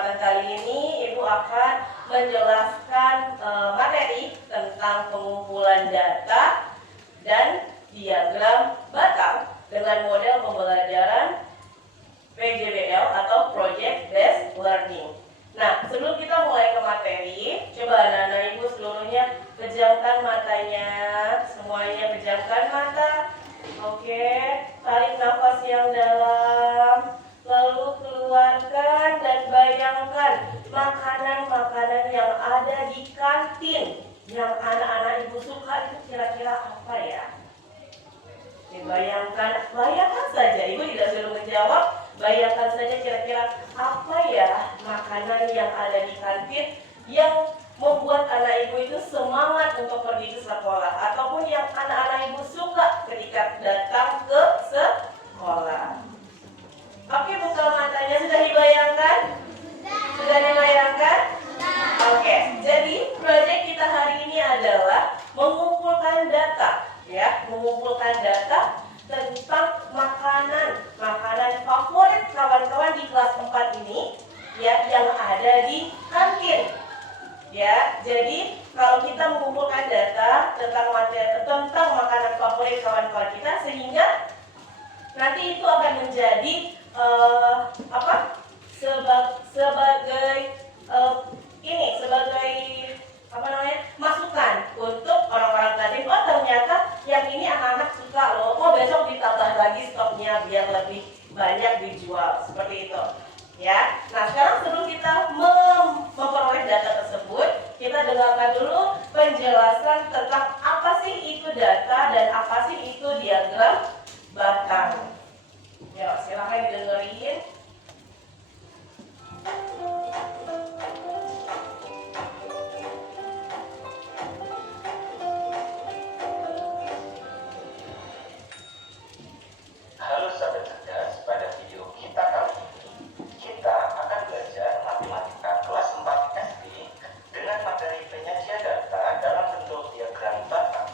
kesempatan kali ini Ibu akan menjelaskan materi tentang pengumpulan data dan diagram batang dengan model pembelajaran PJBL atau Project Based Learning. Nah, sebelum kita mulai ke materi, coba anak-anak Ibu seluruhnya pejamkan matanya. Semuanya pejamkan mata. Oke, tarik nafas yang dalam. Lalu keluarkan dan bayangkan makanan-makanan yang ada di kantin yang anak-anak Ibu suka itu kira-kira apa ya? Bayangkan saja, Ibu tidak suruh menjawab. Bayangkan saja kira-kira apa ya makanan yang ada di kantin yang membuat anak Ibu itu semangat untuk pergi ke sekolah, ataupun yang anak-anak Ibu suka ketika datang ke sekolah. Oke, buka matanya. Sudah dibayangkan? Sudah dibayangkan? Oke, jadi proyek kita hari ini adalah mengumpulkan data, ya, mengumpulkan data tentang makanan favorit kawan-kawan di kelas 4 ini, ya, yang ada di kantin. Ya, jadi kalau kita mengumpulkan data tentang makanan favorit kawan-kawan kita, sehingga nanti itu akan menjadi sebagai masukan untuk orang-orang kantin. Oh, ternyata yang ini anak-anak suka loh. Oh, besok ditambah lagi stoknya biar lebih banyak dijual, seperti itu. Ya, nah sekarang sebelum kita memperoleh data tersebut, kita dengarkan dulu penjelasan tentang apa sih itu data dan apa sih itu diagram batang. Yuk, silakan didengerin. Halo sahabat cerdas, pada video kita kali ini kita akan belajar matematika kelas 4 SD dengan materi penyajian data dalam bentuk diagram batang.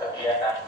Kegiatan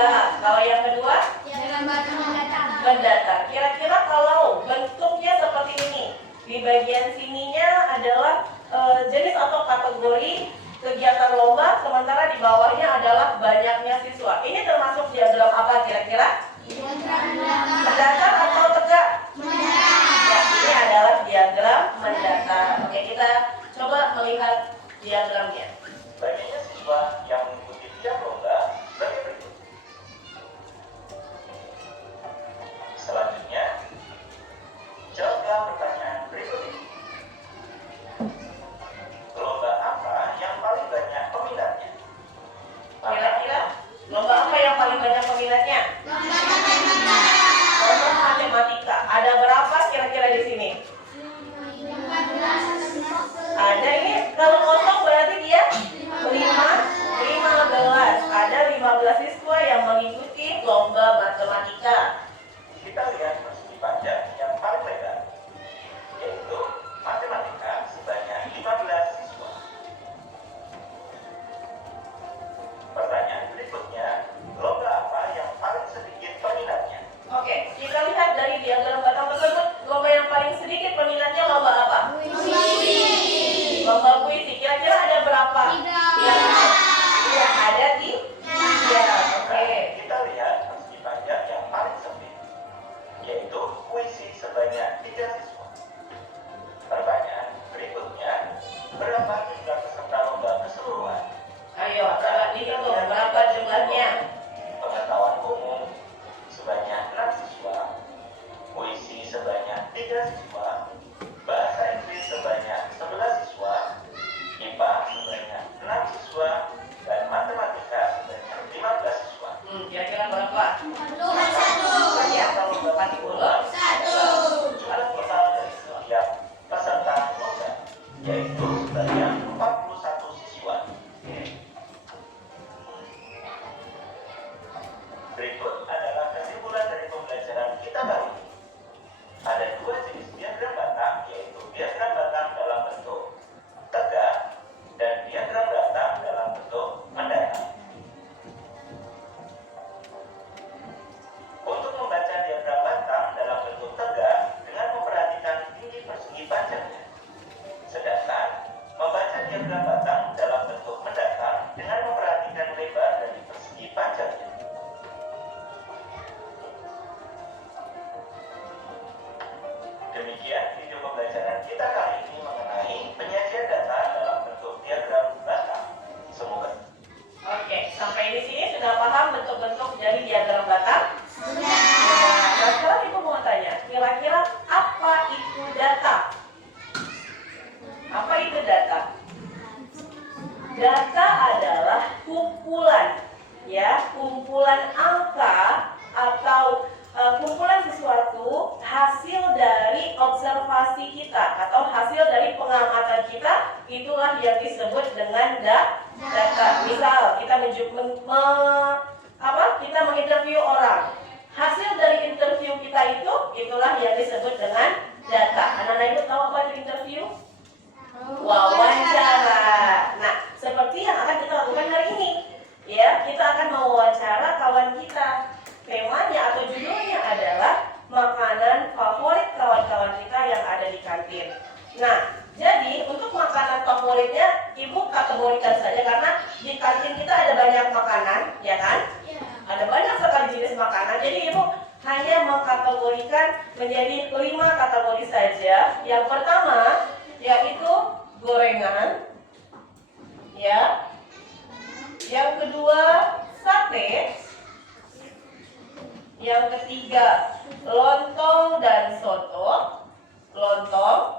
dibahas. Kalau yang kedua, mendatang. Kira-kira kalau bentuknya seperti ini, di bagian sininya adalah jenis atau kategori kegiatan lomba, sementara di bawahnya adalah banyaknya siswa. Ini termasuk diagram apa kira-kira? Mendatar atau tegak? Ya, ini adalah diagram mendatar. Oke, kita coba melihat diagramnya. Banyaknya siswa yang mengikuti tiap lomba sebagai berikut. Selanjutnya, jawablah pertanyaan berikut ini. Lomba apa yang paling banyak peminatnya? Kira-kira lomba apa yang paling banyak peminatnya? Lomba matematika. Ada berapa kira-kira di sini? Ada ini, kalau kosong berarti dia 15. Ada 15 siswa yang mengikuti lomba matematika. Kita lihat persegi panjang yang paling lebar, yaitu matematika sebanyak 15 siswa. Pertanyaan berikutnya, lomba apa yang paling sedikit peminatnya? Oke, kita lihat dari diagram batang tersebut, lomba yang paling sedikit peminatnya lomba apa? Lomba puisi. Kira-kira ada berapa? Iya, ada di. Ya, oke. Kita lihat persegi panjang yang paling sempit, yaitu puisi sebanyak 3 siswa. Pertanyaan berikutnya, berapa jumlah peserta lomba keseluruhan? Ayo, coba dihitung berapa jumlahnya. Pengetahuan umum sebanyak 6 siswa, puisi sebanyak 3 siswa, bahasa Inggris sebanyak 11 siswa, IPA sebanyak 6 siswa, dan matematika sebanyak 15 siswa. Kira-kira berapa? Ya, 40. Jumlah total dari setiap peserta lomba yaitu sebanyak 41 siswa. Berikut adalah kesimpulan dari pembelajaran kita kali ini. Ada 2 jenis diagram batang, yaitu diagram batang dalam bentuk tegak dan diagram batang dalam bentuk mendatar. Untuk membaca diagram batang dalam bentuk tegak dengan memperhatikan tinggi persegi panjangnya. Sedangkan membaca diagram batang dalam bentuk mendatar dengan memperhatikan lebar dari persegi panjangnya. Demikian video pembelajaran kita kali ini mengenai penyajian data dalam bentuk diagram batang. Semoga. Oke, sampai di sini sudah paham bentuk-bentuk dari diagram batang? Nah, sekarang Ibu mau tanya, kira-kira apa itu data? Apa itu data? Data adalah kumpulan, ya, kumpulan angka atau kumpulan sesuatu hasil dari observasi kita atau hasil dari pengamatan kita, itulah yang disebut dengan data. Misal kita kita menginterview orang, hasil dari interview kita itulah yang disebut dengan data. Anak-anak Ibu tahu apa itu interview? Wawancara. Nah, seperti yang akan kita lakukan hari ini, ya, kita akan mewawancara kawan kita. Temanya atau judulnya adalah makanan favorit kawan-kawan kita yang ada di kantin. Nah, jadi untuk makanan favoritnya Ibu kategorikan saja, karena di kantin kita ada banyak makanan, ya kan? Ada banyak sekali jenis makanan. Jadi Ibu hanya mengkategorikan menjadi 5 kategori saja. Yang pertama yaitu gorengan, ya. Yang kedua sate. Yang ketiga lontong dan soto. Lontong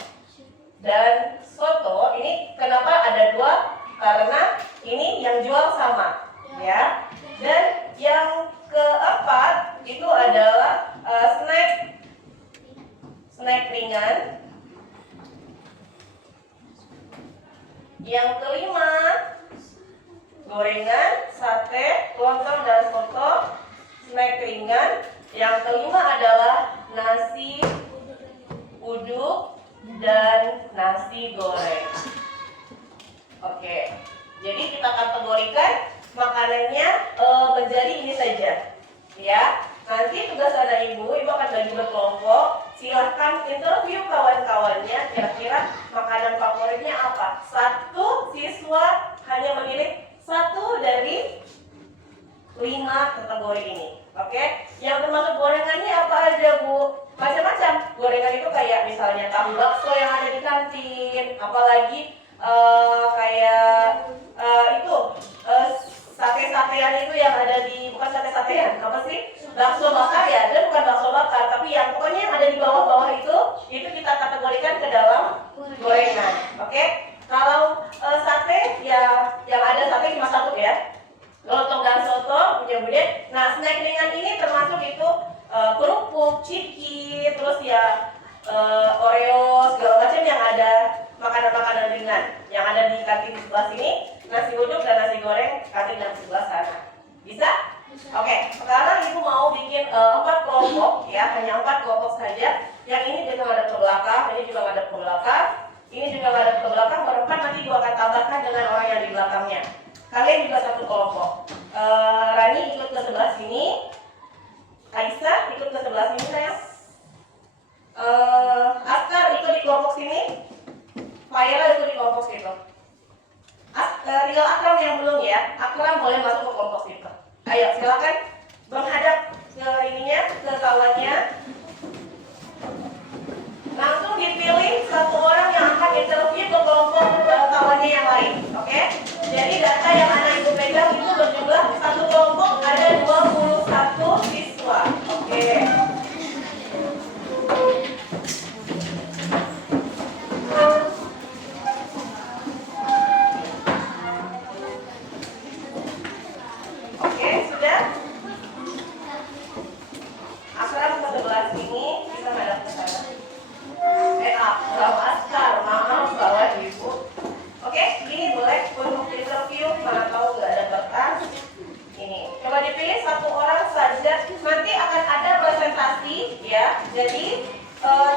dan soto. Ini kenapa ada 2? Karena ini yang jual sama, ya. Dan yang keempat itu adalah snack ringan. Yang kelima gorengan, sate, lontong dan soto, snack ringan. Yang kelima adalah nasi uduk dan nasi goreng. Oke, jadi kita kategorikan makanannya menjadi ini saja, ya. Nanti tugas anak ibu akan bagi berkelompok. Silahkan interview kawan-kawannya, kira-kira makanan favoritnya apa. Satu siswa hanya memilih satu dari 5 kategori ini. Oke, yang termasuk gorengannya apa aja, Bu? Macam-macam. Gorengan itu kayak misalnya tahu bakso yang ada di kantin, apalagi kayak itu sate-satean itu yang ada di, bukan sate-satean, apa sih? Bakso bakar ya, dan bukan bakso bakar, tapi yang pokoknya yang ada di bawah-bawah itu kita kategorikan ke dalam gorengan. Oke? Kalau sate ya yang ada sate cuma satu ya. Lontong dan soto punya Bude. Nah, snack ringan ini termasuk itu kerupuk, ciki, terus ya Oreo, segala macam yang ada makanan-makanan ringan yang ada di kantin di sebelah sini, nasi uduk dan nasi goreng kantin yang sebelah sana. Bisa? Oke, sekarang ibu mau bikin 4 kelompok ya, hanya 4 kelompok saja. Yang ini juga ada ke belakang, ini juga ada ke belakang, ini juga ada ke belakang. Berempat nanti ibu akan tambahkan dengan orang yang di belakangnya. Kalian juga satu kelompok. Rani ikut ke sebelah sini, Aisyah ikut ke sebelah sini sayang. Askar ikut di kelompok sini, Faira ikut di kelompok situ. Tinggal Akram yang belum ya. Akram boleh masuk ke kelompok situ. Ayo silakan menghadap ke ininya, ke kawannya. Langsung dipilih satu orang yang akan interview ke kelompok kawannya yang lain. Oke? Jadi data yang anak ibu pegang itu berjumlah satu kelompok ada 21 siswa. Oke. Oke, sudah? Akram ke sebelah sini, kita hadap ke sana. Akram, Askar, maaf bawa ibu. Oke, ini boleh untuk interview, mana tahu nggak ada berkas. Ini, coba dipilih satu orang saja. Nanti akan ada presentasi, ya. Jadi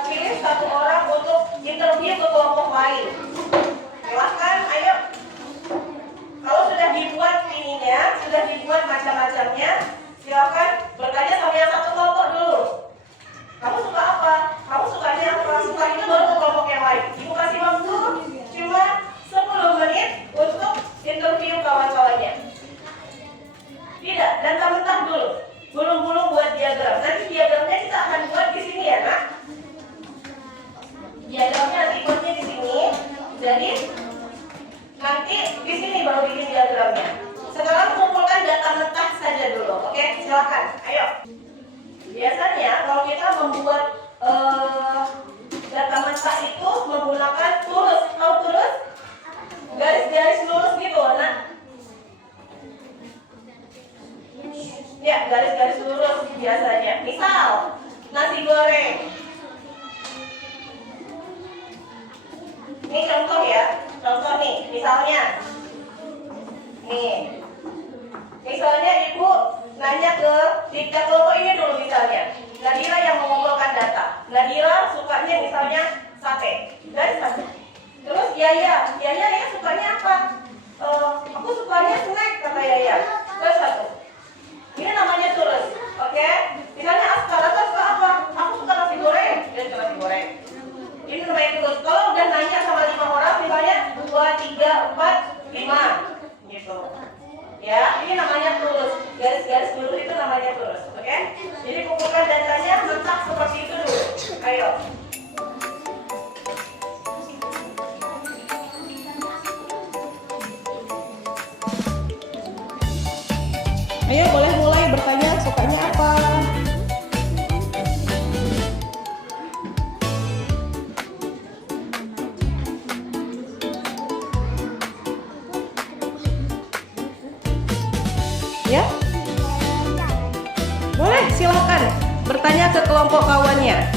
pilih satu orang untuk interview ke kelompok lain. Silahkan, ayo. Kalau sudah dibuat ininya, sudah dibuat macam-macamnya, silahkan bertanya sama yang satu kelompok dulu. Kamu suka apa? Kamu sukanya apa? Suka itu baru ke kelompok yang lain. Ibu kasih waktu cuma 10 menit untuk interview kawan-kawannya. Tidak, dan mentah dulu. Belum buat diagram. Nanti diagramnya kita akan buat di sini ya, Nak. Diagramnya nanti buatnya di sini. Jadi nanti di sini baru bikin diagramnya. Sekarang kumpulkan data mentah saja dulu. Oke, silakan. Ayo. Biasanya kalau kita membuat data mentah itu menggunakan tulis. Tahu tulis? Garis-garis lurus gitu, Nak. Ya, garis-garis lurus biasanya. Misal, nasi goreng. Ini contoh ya. Contoh nih, misalnya. Nih. Misalnya ibu nanya ke tiga kelompok ini dulu misalnya. Nadira yang mengumpulkan data. Nadira sukanya misalnya sate. Dari sate. Terus Yaya sukanya apa? Aku sukanya snack, kata Yaya. Terus satu. Ini namanya tulis, oke? Misalnya Askar suka apa? Aku suka nasi goreng. Dia suka nasi goreng. Ini namanya tulis. Kalau udah nanya sama 5 orang, misalnya 2, 3, 4, 5, gitu. Ya, ini namanya tulis. Garis-garis lurus itu namanya tulis, oke? Jadi kumpulkan datanya mentah seperti itu dulu. Ayo. Ayo boleh mulai bertanya sukanya apa? Ya? Boleh, silakan bertanya ke kelompok kawannya.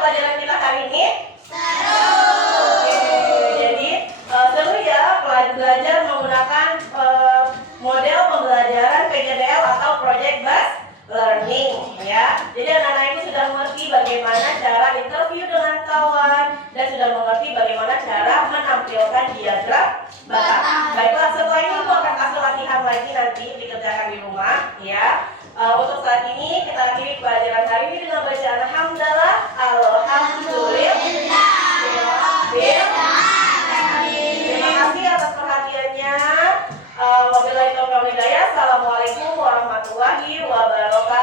pelajaran kita hari ini? Oke, jadi seru ya belajar menggunakan model pembelajaran PJBL atau Project Based Learning ya. Jadi anak-anak itu sudah mengerti bagaimana cara interview dengan kawan dan sudah mengerti bagaimana cara menampilkan diagram bakat. Baiklah, setelah ini aku akan kasih latihan lagi nanti dikerjakan di rumah ya. Untuk saat ini kita akhiri pelajaran hari ini dengan bacaan hamdalah, alhamdulillah. Terima kasih atas perhatiannya. Wabillahi taufiq wal hidayah. Assalamualaikum warahmatullahi wabarakatuh.